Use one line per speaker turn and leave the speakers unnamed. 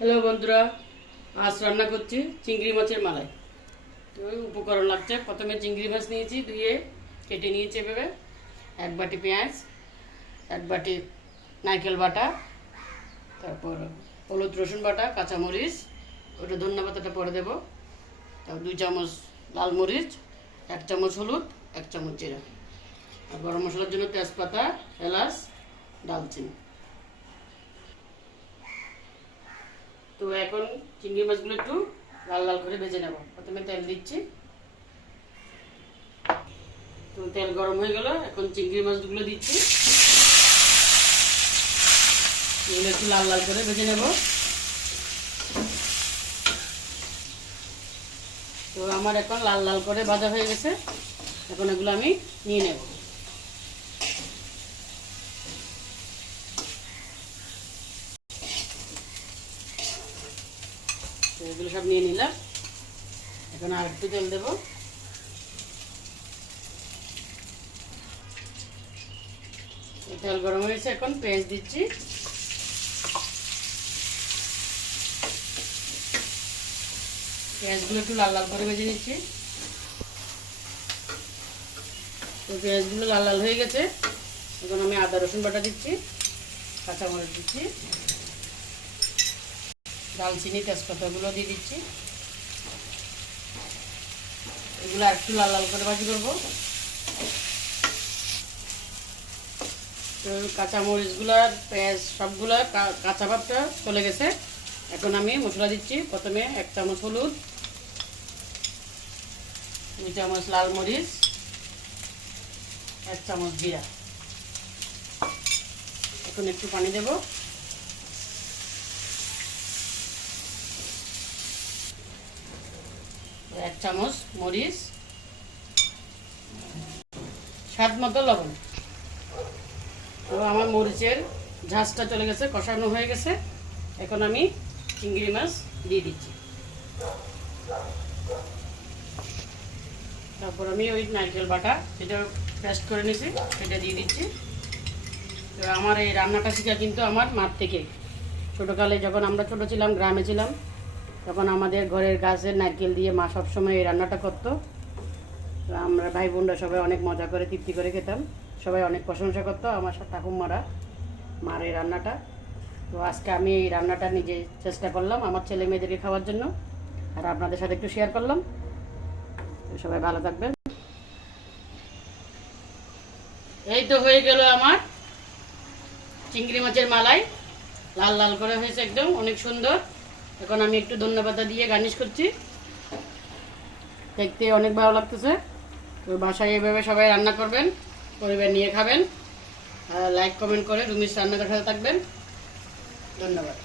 Hello বন্ধুরা, আজ রান্না করছি চিংড়ি মাছের মালাই। তো উপকরণ লাগছে। প্রথমে চিংড়ি মাছ নিয়েছি, ধুয়ে কেটে নিয়েছি এভাবে। এক বাটি পেঁয়াজ, এক বাটি নারকেল বাটা, তারপর হলুদ রসুন বাটা, কাঁচামরিচ, ওটা ধন্যা পাতাটা পরে দেবো। তারপর দুই চামচ লাল মরিচ, এক চামচ হলুদ, এক চামচ জিরা। আর গরম মশলার জন্য তেজপাতা, এলাচ দালচিনি তো এখন চিংড়ি মাছগুলো একটু লাল লাল করে ভেজে নেব। প্রথমে তেল দিচ্ছি। তো তেল গরম হয়ে গেল, এখন চিংড়ি মাছগুলো দিচ্ছি। এগুলো একটু লাল লাল করে ভেজে নেব। তো আমার এখন লাল লাল করে ভাজা হয়ে গেছে। এখন এগুলো আমি নিয়ে নেব। তো এগুলো সব নিয়ে নিলাম। এখন আর একটু তেল দেবো। তেল গরম হয়েছে, এখন পেঁয়াজ দিচ্ছি। পেঁয়াজগুলো একটু লাল লাল করে ভেজে নিচ্ছি। তো পেঁয়াজগুলো লাল লাল হয়ে গেছে। এখন আমি আদা রসুন বাটা দিচ্ছি, কাঁচামরিচ দিচ্ছি। দালচিনি তেজপাতাগুলো দিয়ে দিচ্ছি। এগুলো আর একটু লাল লাল করে ভাজি করব। কাঁচামরিচগুলো, পেঁয়াজ সবগুলো কাঁচা ভাবটা চলে গেছে। এখন আমি মশলা দিচ্ছি। প্রথমে এক চামচ হলুদ, দুই চামচ লাল মরিচ, এক চামচ জিরা। এখন একটু পানি দেবো। চামচ, মরিচ, স্বাদ মতো লবণ। তো আমার মরিচের ঝাঁজটা চলে গেছে, কষানো হয়ে গেছে। এখন আমি চিংড়ি মাছ দিয়ে দিচ্ছি। তারপর আমি ওই নারকেল বাটা, যেটা পেস্ট করে নিয়েছি, সেটা দিয়ে দিচ্ছি। তো আমার এই রান্নাটা শিখা কিন্তু আমার মার থেকে। ছোটোকালে যখন আমরা ছোটো ছিলাম, গ্রামে ছিলাম তখন আমাদের ঘরের গাছের নারকেল দিয়ে মা সবসময় এই রান্নাটা করতো। আমরা ভাই বোনরা সবাই অনেক মজা করে, তৃপ্তি করে খেতাম। সবাই অনেক প্রশংসা করতো আমার ঠাকুমারা, মার এই রান্নাটা। তো আজকে আমি এই রান্নাটা নিজে চেষ্টা করলাম আমার ছেলে মেয়েদেরকে খাওয়ার জন্য। আর আপনাদের সাথে একটু শেয়ার করলাম। সবাই ভালো থাকবেন। এই তো হয়ে গেল আমার চিংড়ি মাছের মালাই। লাল লাল করে হয়েছে একদম, অনেক সুন্দর। এখন আমি একটু ধন্যবাদ দিয়ে গার্নিশ করছি। দেখতে অনেক ভালো লাগতেছে। তো বাসায় এভাবে সবাই রান্না করবেন, পরিবার নিয়ে খাবেন। লাইক কমেন্ট করে রুমির রান্নাঘর সাথে থাকবেন। ধন্যবাদ।